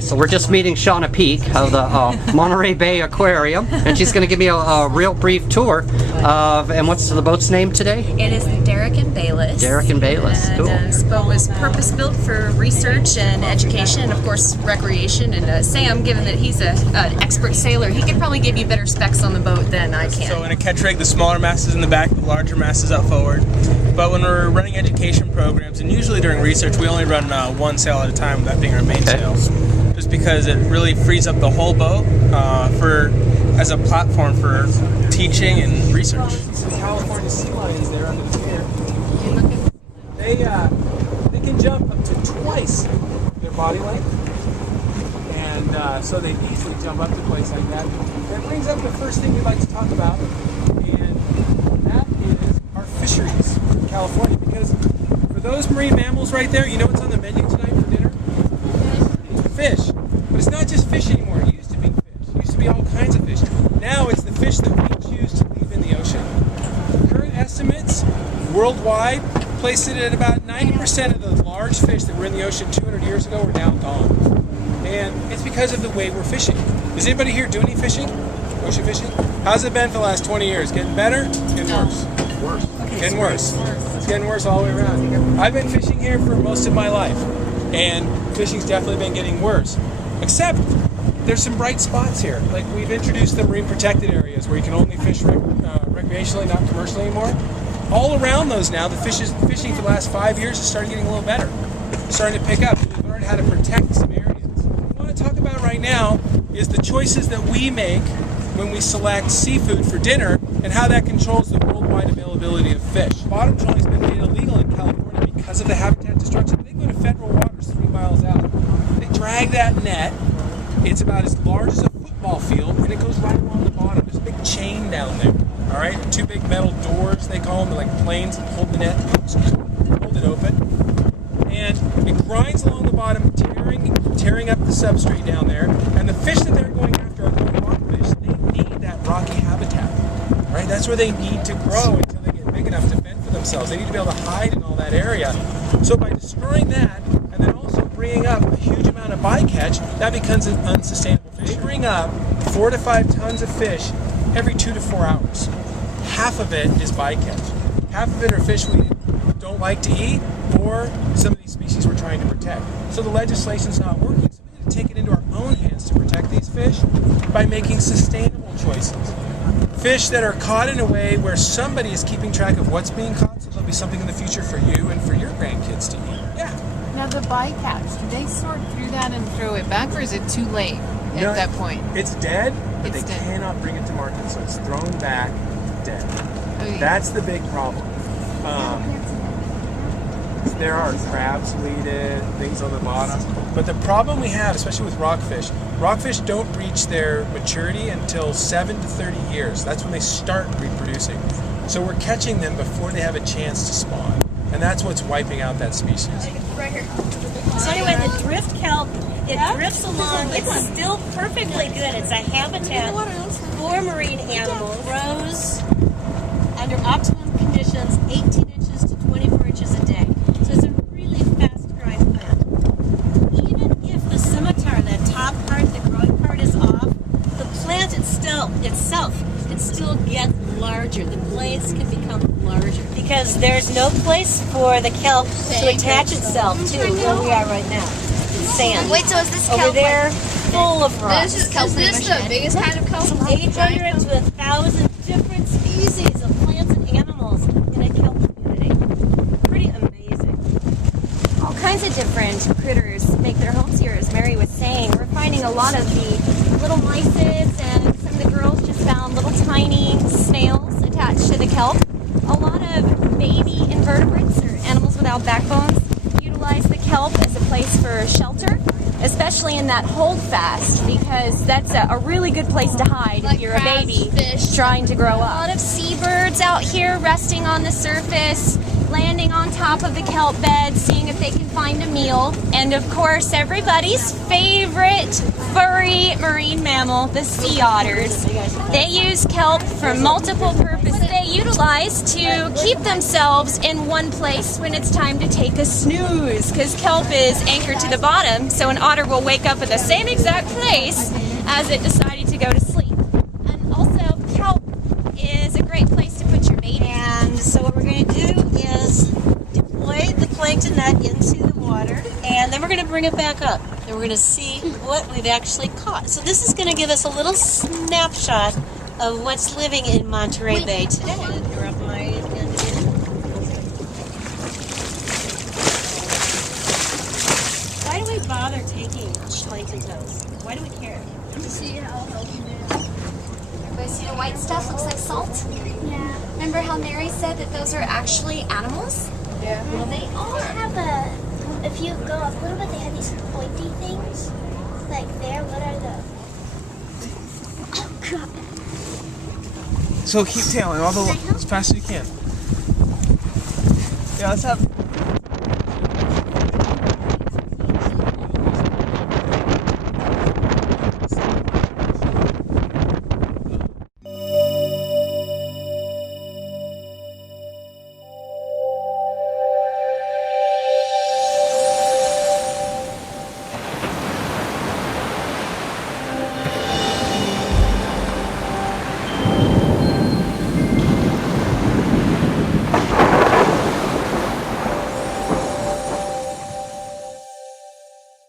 So we're just meeting Shauna Peak of the Monterey Bay Aquarium, and she's going to give me a real brief tour of, and what's the boat's name today? It is the Derrick and Bayless. Derrick and Bayless, cool. This boat was purpose-built for research and education, and of course recreation. And Sam, given that he's an expert sailor, he could probably give you better specs on the boat than I can. So in a catch rig, the smaller mast is in the back, the larger mast is out forward. But when we're running education programs, and usually during research, we only run one sail at a time, that being our main sail. Just because it really frees up the whole boat as a platform for teaching and research. Some California sea lions there under the pier. They can jump up to twice their body length, and so they easily jump up to a place like that. That brings up the first thing we'd like to talk about, and that is our fisheries in California. Because for those marine mammals right there, you know what's on the menu tonight for dinner? Fish. But it's not just fish anymore. It used to be fish. It used to be all kinds of fish. Now it's the fish that we choose to leave in the ocean. Current estimates worldwide place it at about 90% of the large fish that were in the ocean 200 years ago are now gone. And it's because of the way we're fishing. Does anybody here do any fishing? Ocean fishing? How's it been for the last 20 years? Getting better? Getting worse? Worse. Getting worse. It's getting worse all the way around. I've been fishing here for most of my life, and fishing's definitely been getting worse. Except there's some bright spots here. Like, we've introduced the marine protected areas where you can only fish recreationally, not commercially anymore. All around those now, the fishing for the last 5 years has started getting a little better. It's starting to pick up. We've learned how to protect some areas. What I want to talk about right now is the choices that we make when we select seafood for dinner and how that controls the worldwide availability of fish. Bottom drilling has been made illegal in California because of the habitat destruction. They go to federal waters 3 miles out. They drag that net. It's about as large as a football field, and it goes right along the bottom. There's a big chain down there. All right, 2 big metal doors, they call them, they're like planes that hold the net, hold it open. And it grinds along the bottom, tearing up the substrate down there. And the fish that they're going after are little rockfish. They need that rocky habitat. All right, that's where they need to grow until they get big enough to fend for themselves. They need to be able to hide in all that area. So by destroying that, and then also bringing up a huge amount of bycatch, that becomes an unsustainable fish. They bring up 4 to 5 tons of fish every 2 to 4 hours. Half of it is bycatch. Half of it are fish we don't like to eat, or some of these species we're trying to protect. So the legislation's not working. So we need to take it into our own hands to protect these fish by making sustainable choices. Fish that are caught in a way where somebody is keeping track of what's being caught, so there'll be something in the future for you and for your grandkids to eat. Yeah. Now the bycatch, do they sort through that and throw it back, or is it too late at that point? It's dead, but It's they dead. cannot bring it to market, so it's thrown back dead. Okay. That's the big problem. There are crabs weeded, things on the bottom. But the problem we have, especially with rockfish don't reach their maturity until 7 to 30 years. That's when they start reproducing. So we're catching them before they have a chance to spawn. And that's what's wiping out that species. Right here. So anyway, the drift kelp, it drifts along. It's still perfectly good. It's a habitat for marine animals. Grows under optimum conditions, 18 inches to 24 inches a day. So it's a really fast-growing plant. Even if the scimitar, that top part, the growing part, is off, the plant itself, it still gets larger. The blades can become larger because there's no place for the kelp to attach itself to where we are right now. It's sand. Wait, so is this kelp over there full of rocks? Is this the biggest kind of kelp? 800 to 1,000 different species of plants and animals in a kelp community. Pretty amazing. All kinds of different critters make their homes here, as Mary was saying. We're finding a lot of the little mysids, and some of the girls just found little tiny snails attached to the kelp. A lot of baby invertebrates, or animals without backbones, utilize the kelp as a place for shelter, especially in that holdfast, because that's a really good place to hide if you're a baby trying to grow up. A lot of seabirds out here resting on the surface, landing on top of the kelp bed, seeing if they can find a meal. And of course, everybody's favorite furry marine mammal, the sea otters. They use kelp for multiple purposes. They utilize to keep themselves in one place when it's time to take a snooze, because kelp is anchored to the bottom, so an otter will wake up at the same exact place as it decided to go to sleep. And also, kelp is a great place to put your bait in. And so what we're going to do is deploy the plankton net into the water, and then we're going to bring it back up, and we're going to see what we've actually caught. So this is going to give us a little snapshot of what's living in Monterey Bay today. I'm going to interrupt my end here. Why do we bother taking plankton toes? Why do we care? To see how healthy they are. Everybody see the white stuff? Looks like salt. Yeah. Remember how Mary said that those are actually animals? Yeah. Well, they all have a. If you go up a little bit, they have these pointy things. Like there, what are the? Oh God. So keep tailing all the as fast as you can. Yeah, let's have